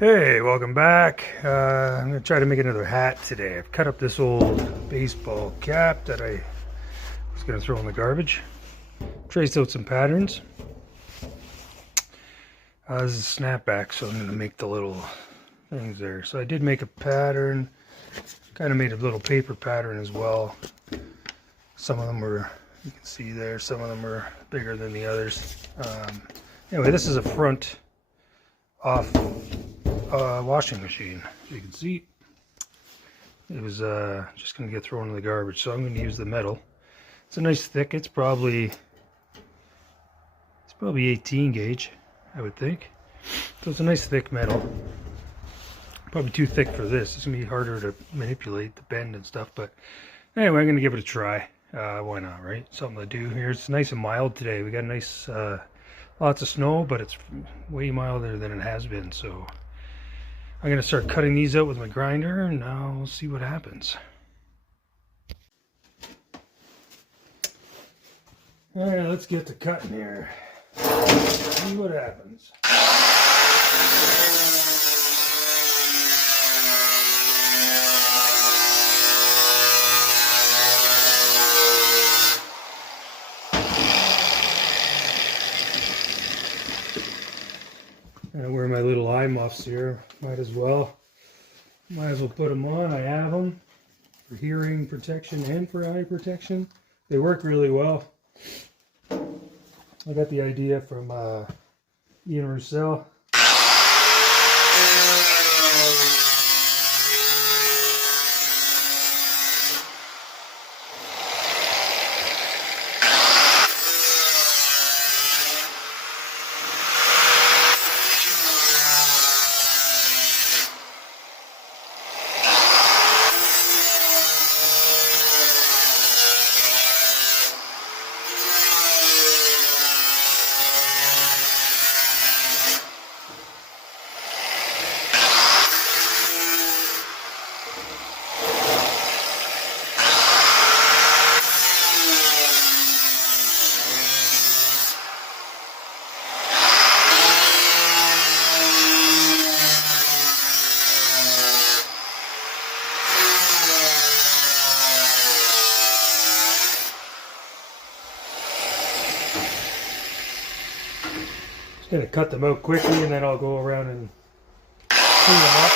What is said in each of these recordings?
Hey, welcome back. I'm going to try to make another hat today. I've cut up this old baseball cap that I was going to throw in the garbage. Traced out some patterns. This is a snapback, so I'm going to make the little things there. So I did make a pattern. Kind of made a little paper pattern as well. Some of them were, you can see there, some of them were bigger than the others. Anyway, this is a front off washing machine. As you can see, it was just going to get thrown in the garbage, so I'm going to use the metal. It's a nice thick. It's probably 18 gauge, I would think. So it's a nice thick metal. Probably too thick for this. It's going to be harder to manipulate the bend and stuff, but anyway, I'm going to give it a try. Why not, right? Something to do here. It's nice and mild today. We got nice, lots of snow, but it's way milder than it has been, so I'm going to start cutting these out with my grinder, and now we'll see what happens. Alright, let's get to cutting here. See what happens. I wear my little eye muffs here. Might as well put them on. I have them for hearing protection and for eye protection. They work really well. I got the idea from Ian Roussel. Going to cut them out quickly, and then I'll go around and clean them up.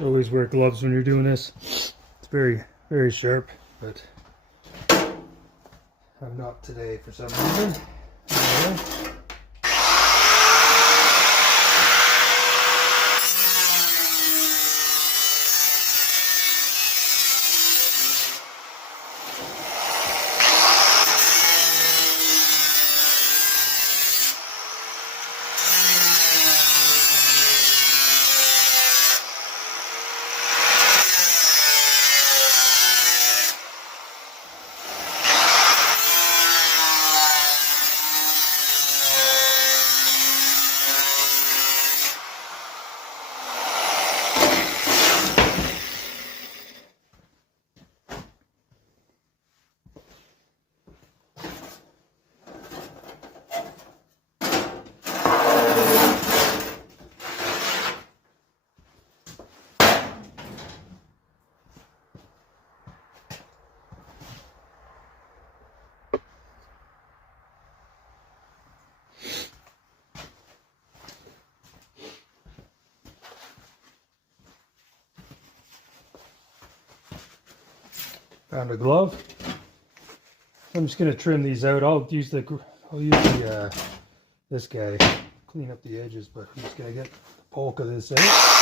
Always wear gloves when you're doing this. It's very, very sharp, but I'm not today for some reason. Anyway. Found a glove. I'm just gonna trim these out. I'll use the this guy, clean up the edges, but I'm just gonna get the bulk of this out.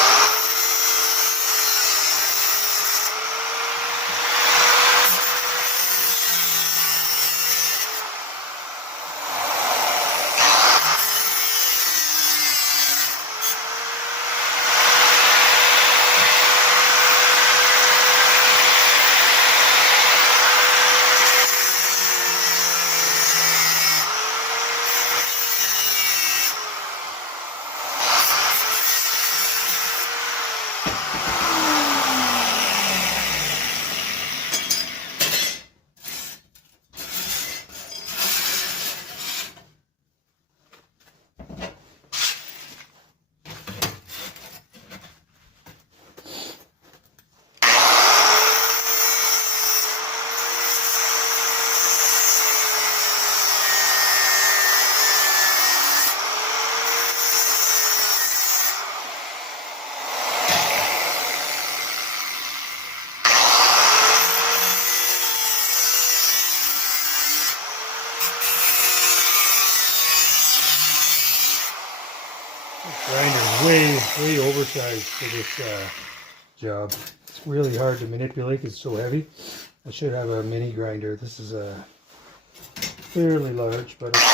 Grinder is way oversized for this job. It's really hard to manipulate because it's so heavy. I should have a mini grinder. This is fairly large, but it's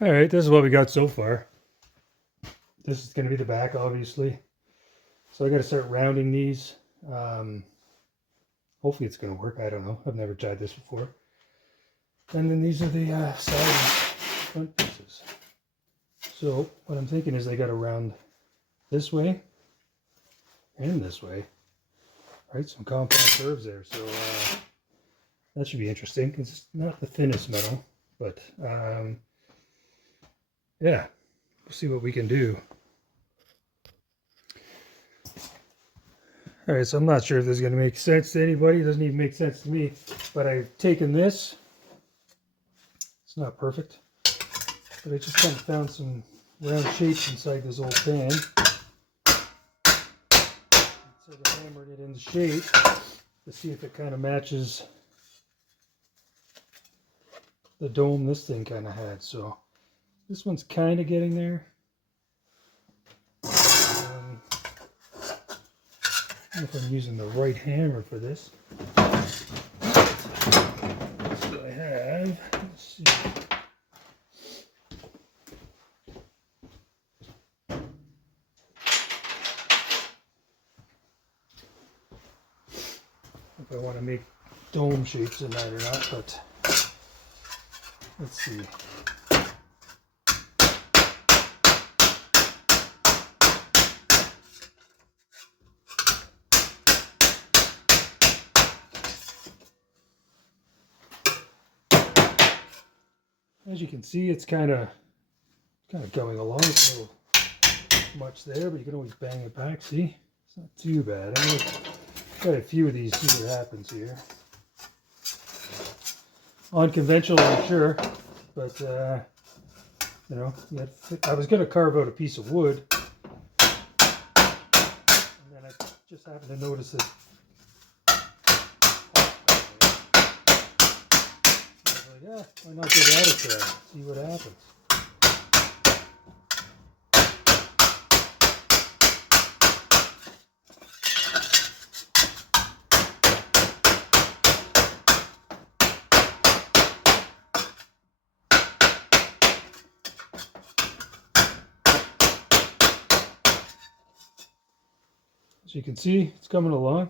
all right. This is what we got so far. This is going to be the back, obviously. So I got to start rounding these. Hopefully it's going to work. I don't know. I've never tried this before. And then these are the side and front pieces. So what I'm thinking is they got to round this way and this way. Right, some compound curves there. So that should be interesting because it's not the thinnest metal, but yeah, we'll see what we can do. All right, so I'm not sure if this is going to make sense to anybody. It doesn't even make sense to me. But I've taken this. It's not perfect. But I just kind of found some round shapes inside this old pan. So I hammered it into shape to see if it kind of matches the dome this thing kind of had. So this one's kind of getting there. I don't know if I'm using the right hammer for this. So I have, let's see. If I want to make dome shapes in that or not, but let's see. As you can see, it's kind of going along. It's a little much there, but you can always bang it back. See, It's not too bad. I'm gonna try a few of these, see what happens here. Unconventional, I'm sure, but you know, I was gonna carve out a piece of wood, and then I just happened to notice that. I was like, yeah, why not give that a try? See what happens. As you can see, it's coming along.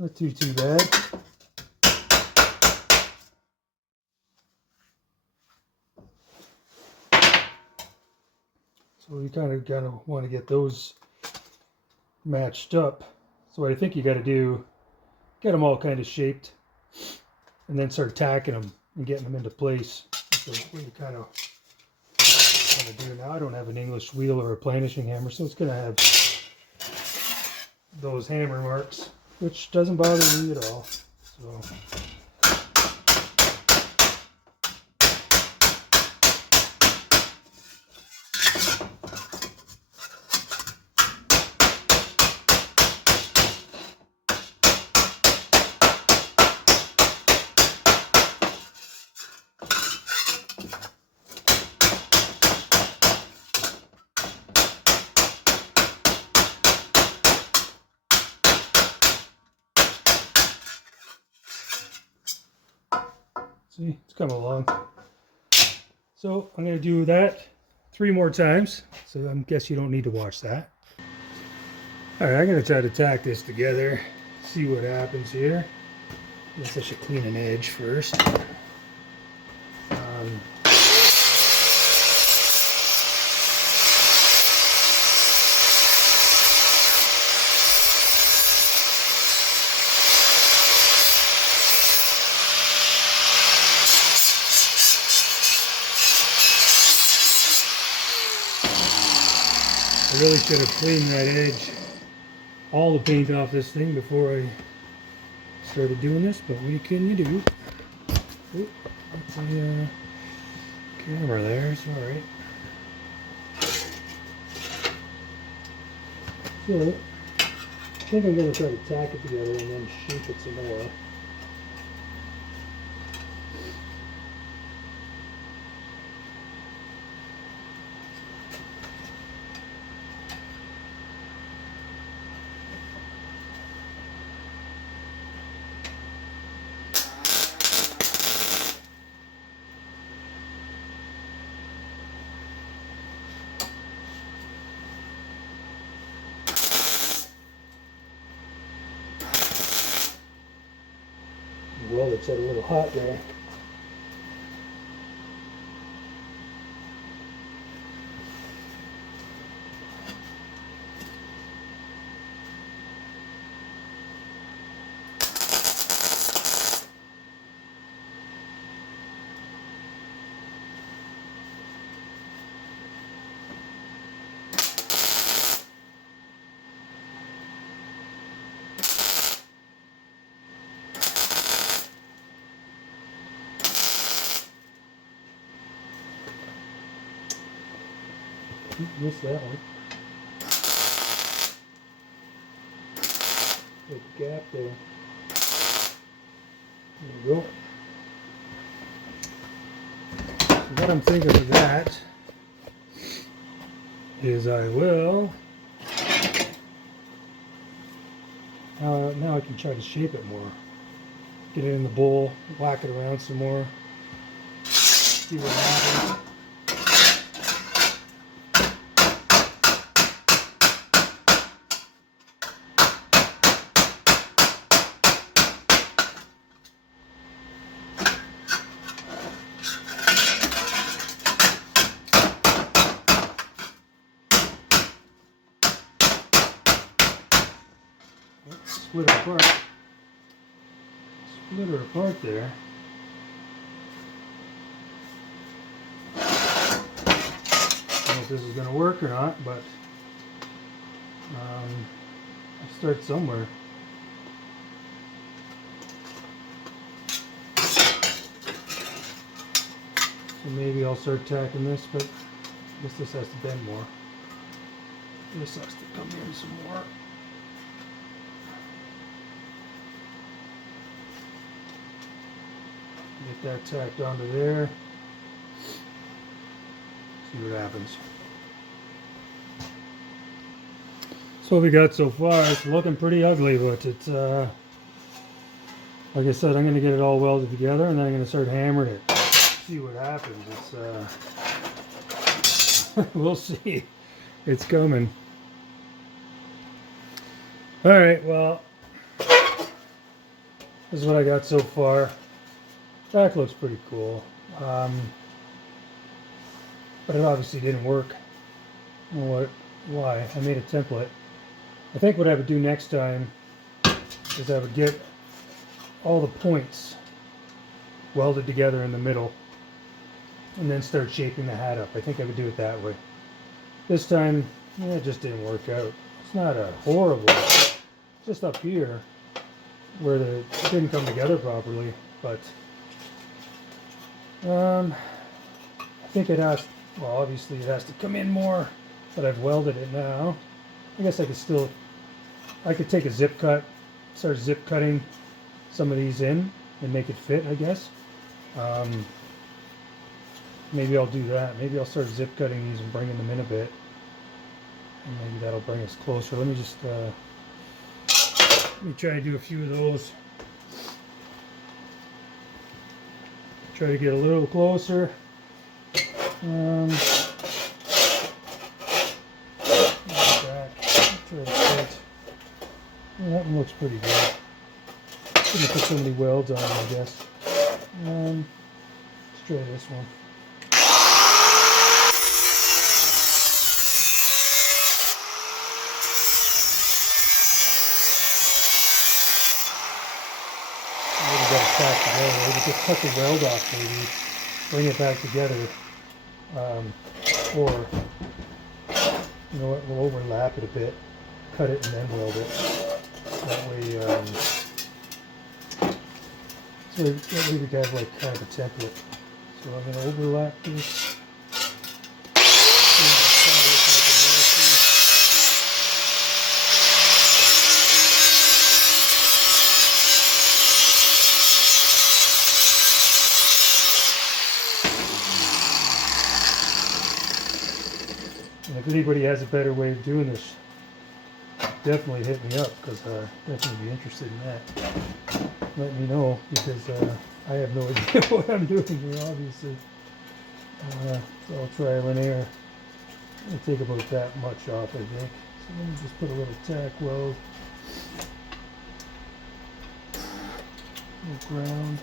Not too bad. So you kind of want to get those matched up. So what I think you got to do, get them all kind of shaped, and then start tacking them and getting them into place. So what you kind of want to do now. I don't have an English wheel or a planishing hammer, so it's going to have those hammer marks, which doesn't bother me at all. So. See, it's coming along. So I'm going to do that 3 more times. So I guess you don't need to watch that. Alright, I'm going to try to tack this together. See what happens here. I guess I should clean an edge first. I really should have cleaned that edge, all the paint off this thing before I started doing this, but what can you do? Oop, that's a camera there, it's alright. So, I think I'm going to try to tack it together and then shape it some more. Well, it's a little hot there. Missed that one. Big gap there. There we go. So what I'm thinking of that is I will now I can try to shape it more. Get it in the bowl, whack it around some more, see what happens. Split her apart. Split her apart there. I don't know if this is going to work or not, but I'll start somewhere. So maybe I'll start tacking this, but I guess this has to bend more. This has to come in some more. Get that tacked onto there. See what happens. So what we got so far, it's looking pretty ugly, but it's like I said, I'm going to get it all welded together and then I'm going to start hammering it. See what happens. It's we'll see. It's coming. Alright, well, this is what I got so far. Back looks pretty cool. But it obviously didn't work. Why? I made a template. I think what I would do next time is I would get all the points welded together in the middle and then start shaping the hat up. I think I would do it that way. This time, yeah, it just didn't work out. It's not a horrible, just up here where it didn't come together properly, but I think it has, well, obviously it has to come in more, but I've welded it now. I guess I could take a zip cut, start zip cutting some of these in and make it fit, I guess. Maybe I'll do that. Maybe I'll start zip cutting these and bringing them in a bit. And maybe that'll bring us closer. Let me just, let me try to do a few of those. Try to get a little closer. Back. Try to fit. Yeah, that one looks pretty good. Shouldn't put so many welds on it, I guess. Let's try this one. Got it back together. Maybe just cut the weld off, maybe bring it back together, or you know what, we'll overlap it a bit, cut it and then weld it. That way, so that way we have like kind of a template. So I'm going to overlap this. If anybody has a better way of doing this, definitely hit me up, because definitely be interested in that. Let me know, because I have no idea what I'm doing here, obviously. So I'll trial and error. It'll take about that much off, I think. So let me just put a little tack weld. A little ground.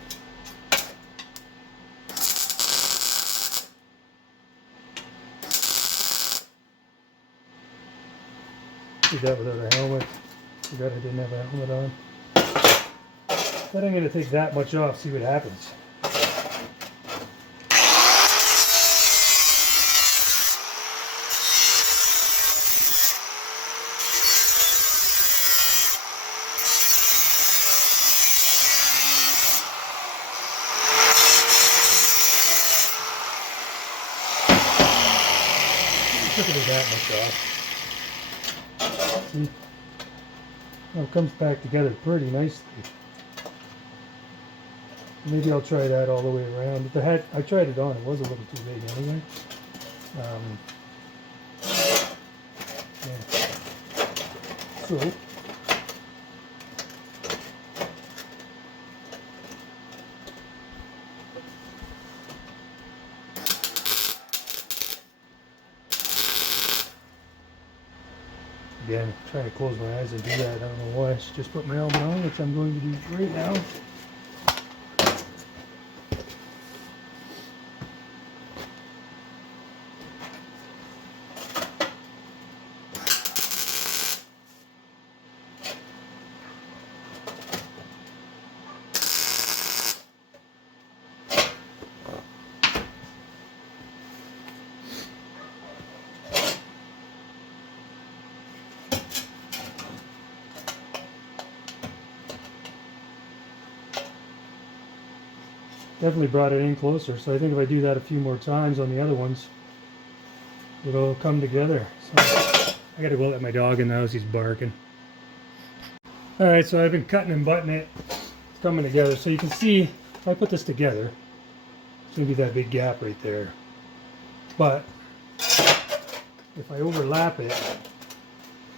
Did that without a helmet. Forgot I didn't have a helmet on. But I'm going to take that much off, see what happens. Took it that much off. See? Well, it comes back together pretty nicely. Maybe I'll try that all the way around. The hat, I tried it on, it was a little too big anyway. Yeah. So, again, trying to close my eyes and do that. I don't know why. I should just put my helmet on, which I'm going to do right now. definitely brought it in closer. So I think if I do that a few more times on the other ones, it'll come together. So I gotta go let my dog in the house, he's barking. All right, so I've been cutting and butting it. It's coming together. So you can see, if I put this together, it's gonna be that big gap right there. But if I overlap it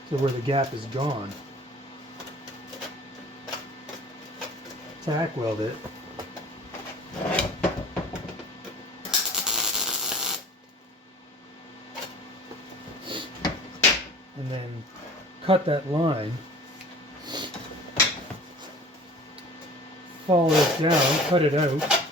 to where the gap is gone, tack weld it, and then cut that line, follow it down, cut it out,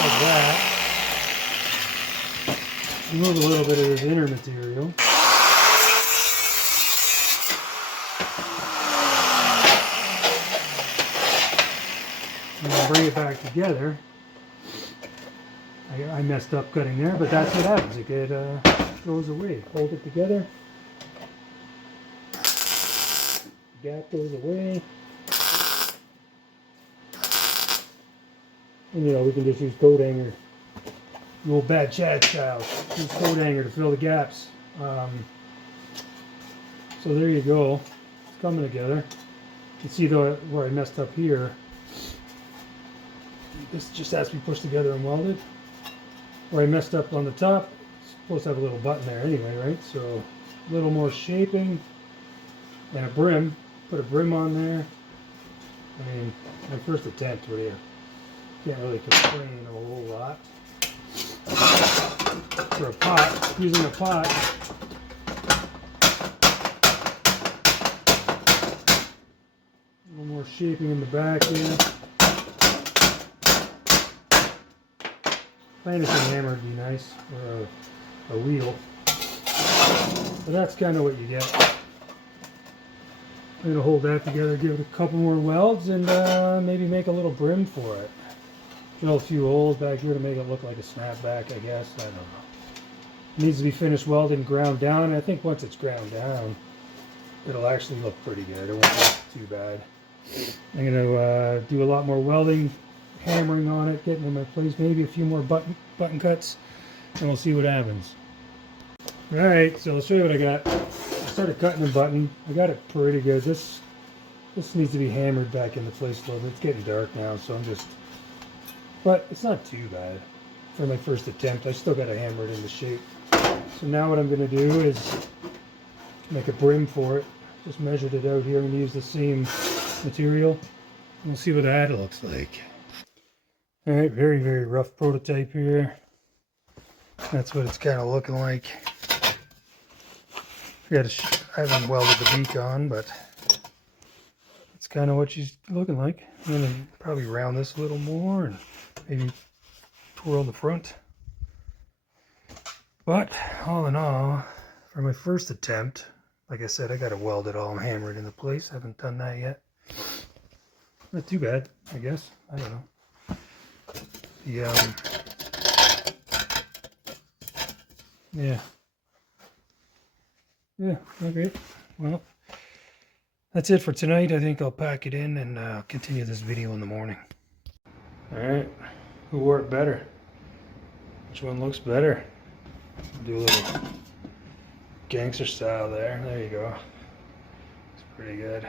like that. Remove a little bit of this inner material. And then bring it back together. I messed up cutting there, but that's what happens. It goes away. Hold it together. Gap goes away. And you know, we can just use coat hanger. The old bad Chad style. Use coat hanger to fill the gaps. So there you go. It's coming together. You can see though where I messed up here. This just has to be pushed together and welded. Where I messed up on the top, it's supposed to have a little button there anyway, right? So a little more shaping and a brim. Put a brim on there. I mean, my first attempt really. Can't really complain a whole lot. For a pot, using a pot, a little more shaping in the back here. Finishing hammer would be nice, or a wheel. But that's kind of what you get. I'm going to hold that together, give it a couple more welds, and maybe make a little brim for it. Drill a few holes back here to make it look like a snapback, I guess. I don't know. It needs to be finished welded and ground down. And I think once it's ground down, it'll actually look pretty good. It won't look too bad. I'm going to do a lot more welding, hammering on it, getting it in my place, maybe a few more button cuts, and we'll see what happens. Alright, so I'll show you what I got. I started cutting and buttoning. I got it pretty good. This needs to be hammered back into place a little bit. It's getting dark now, so I'm just... But it's not too bad. For my first attempt, I still got to hammer it into shape. So now what I'm going to do is make a brim for it. Just measured it out here. I'm going to use the same material. We'll see what that looks like. Alright, very, very rough prototype here. That's what it's kind of looking like. I haven't welded the beak on, but it's kind of what she's looking like. I'm going to probably round this a little more and maybe twirl the front. But all in all, for my first attempt, like I said, I got to weld it all and hammer it into place. I haven't done that yet. Not too bad, I guess. I don't know. Yeah, okay. Well, that's it for tonight. I think I'll pack it in and continue this video in the morning. Alright, who wore it better? Which one looks better? Do a little gangster style there. There you go. It's pretty good.